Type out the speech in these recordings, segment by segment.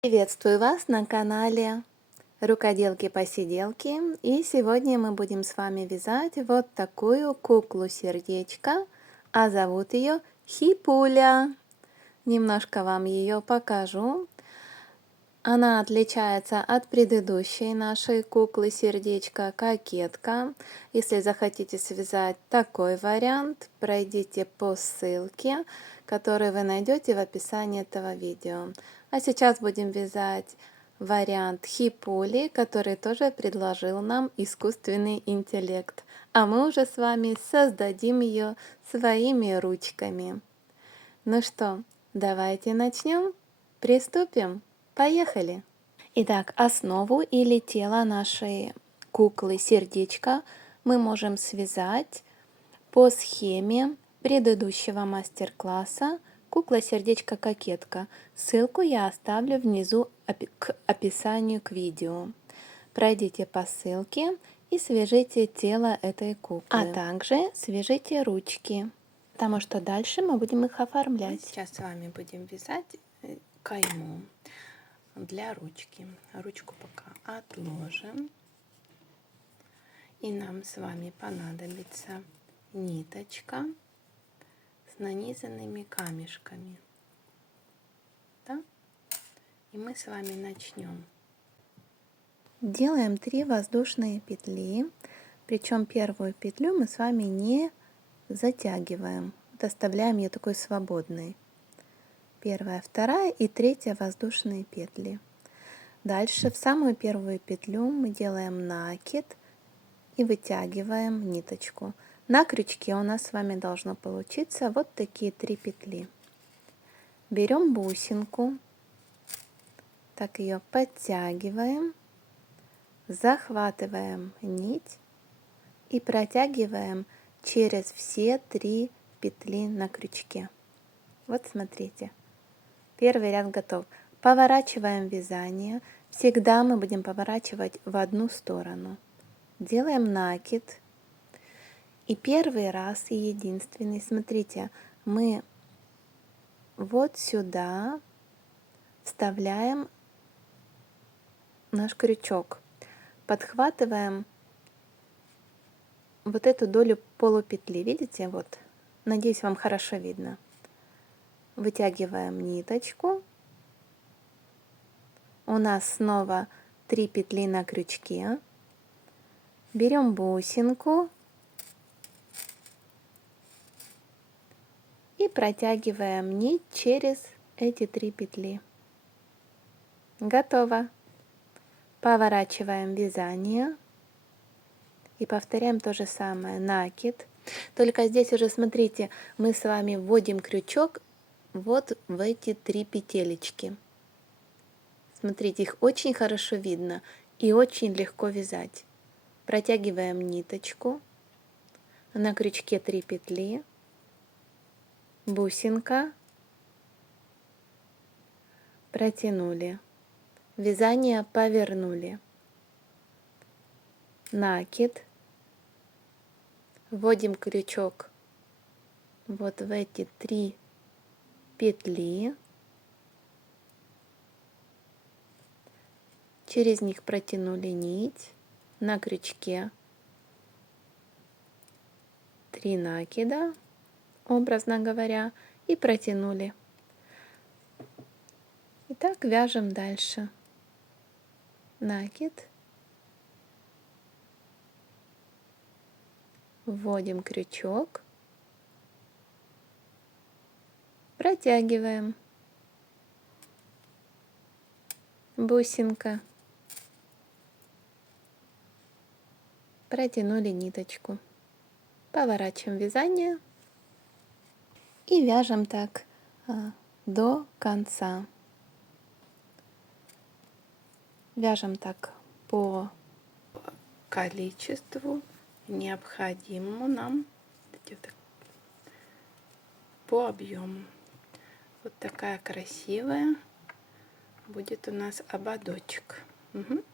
Приветствую вас на канале Рукоделки-поседелки. И сегодня мы будем с вами вязать вот такую куклу-сердечко, а зовут ее Хипуля. Немножко вам ее покажу. Она отличается от предыдущей нашей куклы-сердечко Кокетка. Если захотите связать такой вариант, пройдите по ссылке, которую вы найдете в описании этого видео. А сейчас будем вязать вариант Хипули, который тоже предложил нам искусственный интеллект. А мы уже с вами создадим ее своими ручками. Ну что, давайте начнем? Приступим? Поехали! Итак, основу или тело нашей куклы сердечко мы можем связать по схеме предыдущего мастер-класса «Кукла-сердечко-кокетка». Ссылку я оставлю внизу к описанию к видео. Пройдите по ссылке и свяжите тело этой куклы, а также свяжите ручки, потому что дальше мы будем их оформлять. Сейчас с вами будем вязать кайму для ручки. Ручку пока отложим. И нам с вами понадобится ниточка с нанизанными камешками. Да? И мы с вами начнем. Делаем 3 воздушные петли. Причем первую петлю мы с вами не затягиваем. Вот оставляем ее такой свободной. Первая, вторая и третья воздушные петли. Дальше в самую первую петлю мы делаем накид и вытягиваем ниточку. На крючке у нас с вами должно получиться вот такие 3 петли. Берем бусинку, так ее подтягиваем, захватываем нить и протягиваем через все 3 петли на крючке. Вот смотрите, первый ряд готов. Поворачиваем вязание. Всегда мы будем поворачивать в одну сторону. Делаем накид. И первый раз, и единственный, смотрите, мы вот сюда вставляем наш крючок. Подхватываем вот эту долю полупетли. Видите? Вот. Надеюсь, вам хорошо видно. Вытягиваем ниточку. У нас снова 3 петли на крючке. Берем бусинку и протягиваем нить через эти 3 петли. Готово. Поворачиваем вязание и повторяем то же самое. Накид. Только здесь уже, смотрите, мы с вами вводим крючок вот в эти 3 петелечки. Смотрите, их очень хорошо видно и очень легко вязать. Протягиваем ниточку. На крючке 3 петли. Бусинка. Протянули. Вязание повернули. Накид. Вводим крючок вот в эти 3 петли. Через них протянули нить. На крючке 3 накида, образно говоря, и протянули. Итак, вяжем дальше. Накид. Вводим крючок. Протягиваем. Бусинка. Протянули ниточку. Поворачиваем вязание и вяжем так до конца. Вяжем так по количеству необходимому нам, по объему. Вот такая красивая будет у нас ободочек. Угу.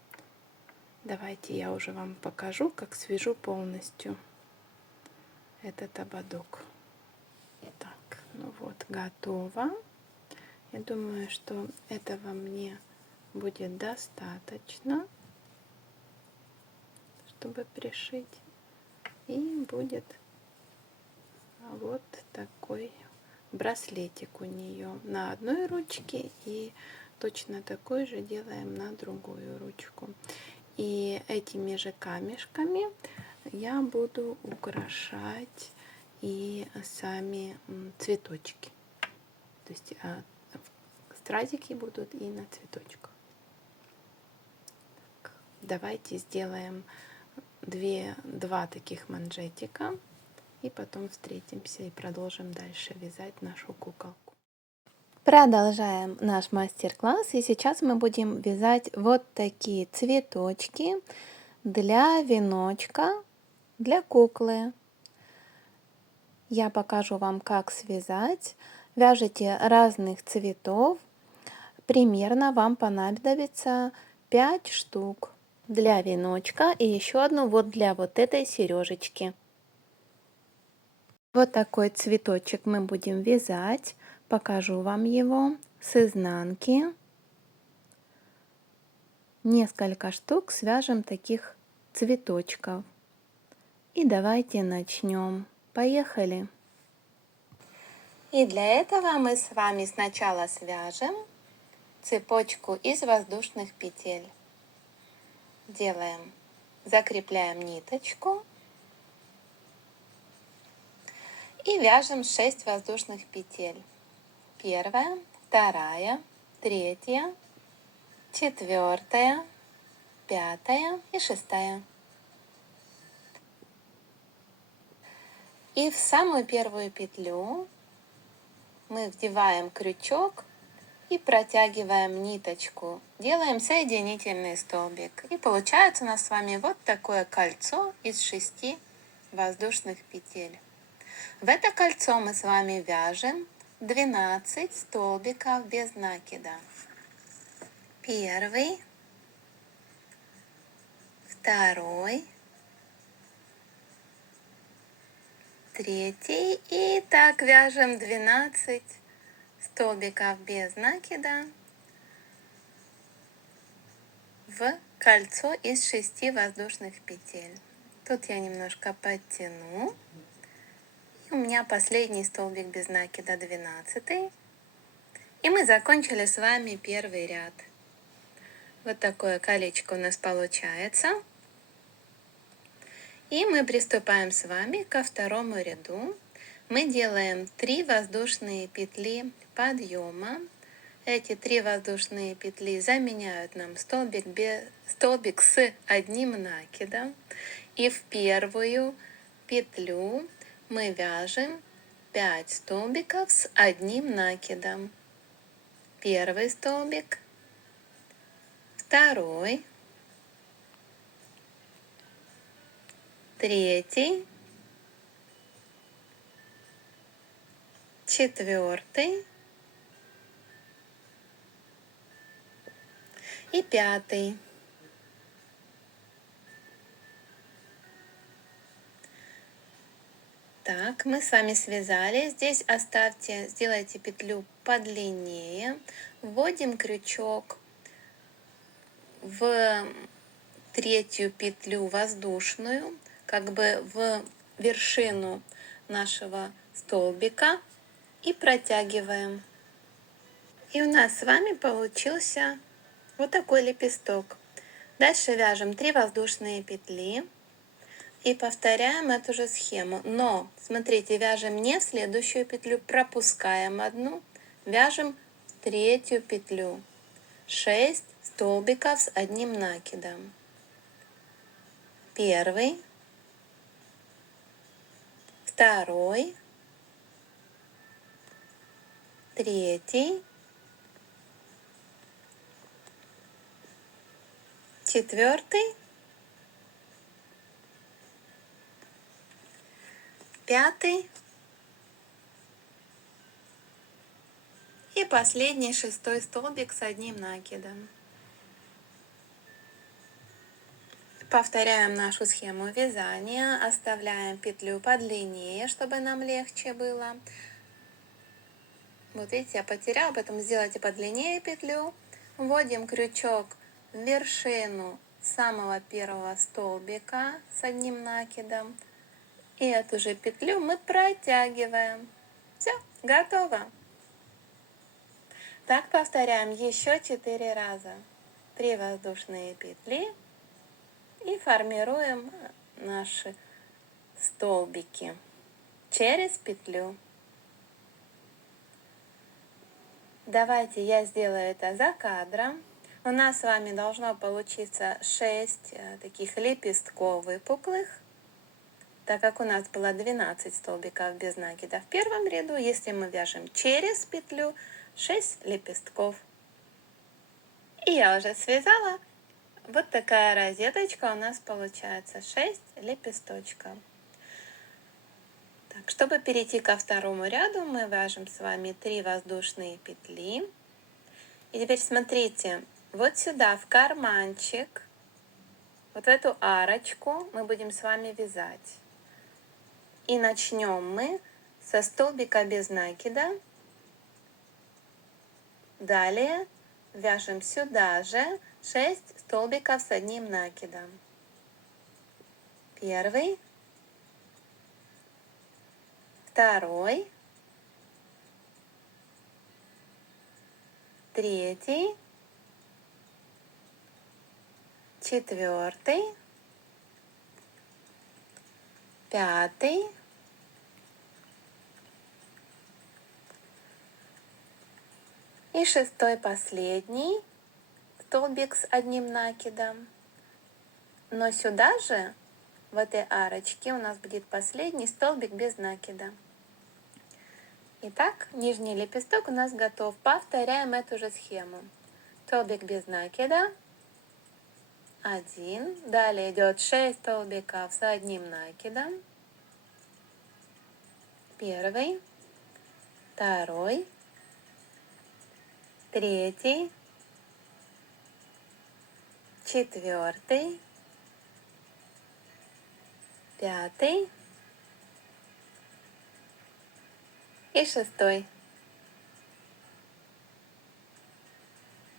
Давайте я уже вам покажу, как свяжу полностью этот ободок. Так, ну вот, готово. Я думаю, что этого мне будет достаточно, чтобы пришить. И будет вот такой браслетик у нее на одной ручке, и точно такой же делаем на другую ручку. И этими же камешками я буду украшать и сами цветочки. То есть стразики будут и на цветочках. Давайте сделаем два таких манжетика, и потом встретимся и продолжим дальше вязать нашу куколку. Продолжаем наш мастер-класс, и сейчас мы будем вязать вот такие цветочки для веночка, для куклы. Я покажу вам, как связать. Вяжите разных цветов. Примерно вам понадобится 5 штук для веночка и еще одну вот для вот этой сережечки. Вот такой цветочек мы будем вязать. Покажу вам его с изнанки. Несколько штук свяжем таких цветочков. И давайте начнем. Поехали! И для этого мы с вами сначала свяжем цепочку из воздушных петель. Закрепляем ниточку и вяжем 6 воздушных петель. Первая, вторая, третья, четвертая, пятая и шестая. И в самую первую петлю мы вдеваем крючок и протягиваем ниточку. Делаем соединительный столбик. И получается у нас с вами вот такое кольцо из 6 воздушных петель. В это кольцо мы с вами вяжем 12 столбиков без накида. Первый, второй, третий. И так вяжем 12 столбиков без накида в кольцо из 6 воздушных петель. Тут я немножко подтяну. И у меня последний столбик без накида 12. И мы закончили с вами первый ряд. Вот такое колечко у нас получается. И мы приступаем с вами ко второму ряду. Мы делаем 3 воздушные петли подъема. Эти 3 воздушные петли заменяют нам столбик с одним накидом. И в первую петлю мы вяжем 5 столбиков с одним накидом. Первый столбик, второй, третий, четвертый и пятый. Так, мы с вами связали. Здесь сделайте петлю подлиннее. Вводим крючок в третью петлю воздушную, как бы в вершину нашего столбика, и протягиваем. И у нас с вами получился вот такой лепесток. Дальше вяжем 3 воздушные петли. И повторяем эту же схему. Но, смотрите, вяжем не в следующую петлю, пропускаем одну, вяжем в третью петлю. 6 столбиков с одним накидом. Первый, второй, третий, четвертый, пятый и последний 6 столбик с одним накидом. Повторяем нашу схему вязания, оставляем петлю подлиннее, чтобы нам легче было. Вот видите, я потеряла, поэтому сделайте подлиннее петлю, Вводим крючок в вершину самого первого столбика с одним накидом. И эту же петлю мы протягиваем. Все, готово. Так повторяем еще 4 раза. 3 воздушные петли и формируем наши столбики через петлю. Давайте я сделаю это за кадром. У нас с вами должно получиться 6 таких лепестков выпуклых, так как у нас было 12 столбиков без накида в первом ряду. Если мы вяжем через петлю, 6 лепестков. И я уже связала. Вот такая розеточка у нас получается, 6 лепесточков. Так, чтобы перейти ко второму ряду, мы вяжем с вами 3 воздушные петли. И теперь смотрите, вот сюда в карманчик, вот в эту арочку мы будем с вами вязать. И начнем мы со столбика без накида. Далее вяжем сюда же 6 столбиков с одним накидом. Первый, второй, третий, четвертый, пятый, и шестой, последний столбик с одним накидом. Но сюда же, в этой арочке, у нас будет последний столбик без накида. Итак, нижний лепесток у нас готов. Повторяем эту же схему. Столбик без накида, 1. Далее идет 6 столбиков с одним накидом. Первый, второй, третий, четвертый, пятый и шестой.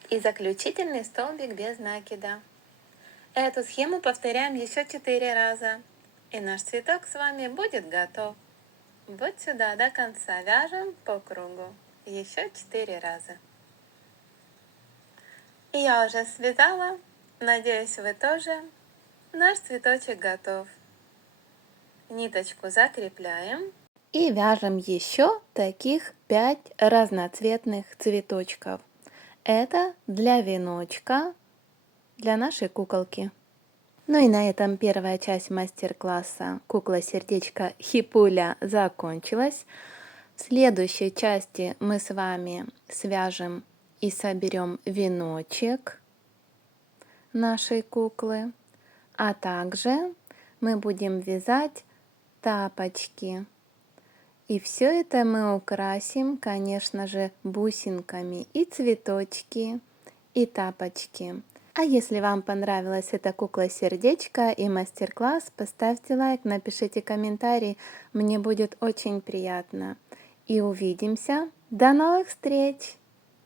И заключительный столбик без накида. Эту схему повторяем еще 4 раза. И наш цветок с вами будет готов. Вот сюда до конца вяжем по кругу. Еще 4 раза. И я уже связала. Надеюсь, вы тоже. Наш цветочек готов. Ниточку закрепляем. И вяжем еще таких 5 разноцветных цветочков. Это для веночка, для нашей куколки. Ну и на этом первая часть мастер-класса «Кукла-сердечко Хипуля» закончилась. В следующей части мы с вами свяжем и соберем веночек нашей куклы, а также мы будем вязать тапочки. И все это мы украсим, конечно же, бусинками и цветочки, и тапочки. А если вам понравилась эта кукла-сердечко и мастер-класс, поставьте лайк, напишите комментарий, мне будет очень приятно. И увидимся. До новых встреч!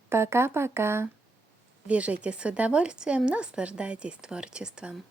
Пока-пока! Вяжите с удовольствием, наслаждайтесь творчеством.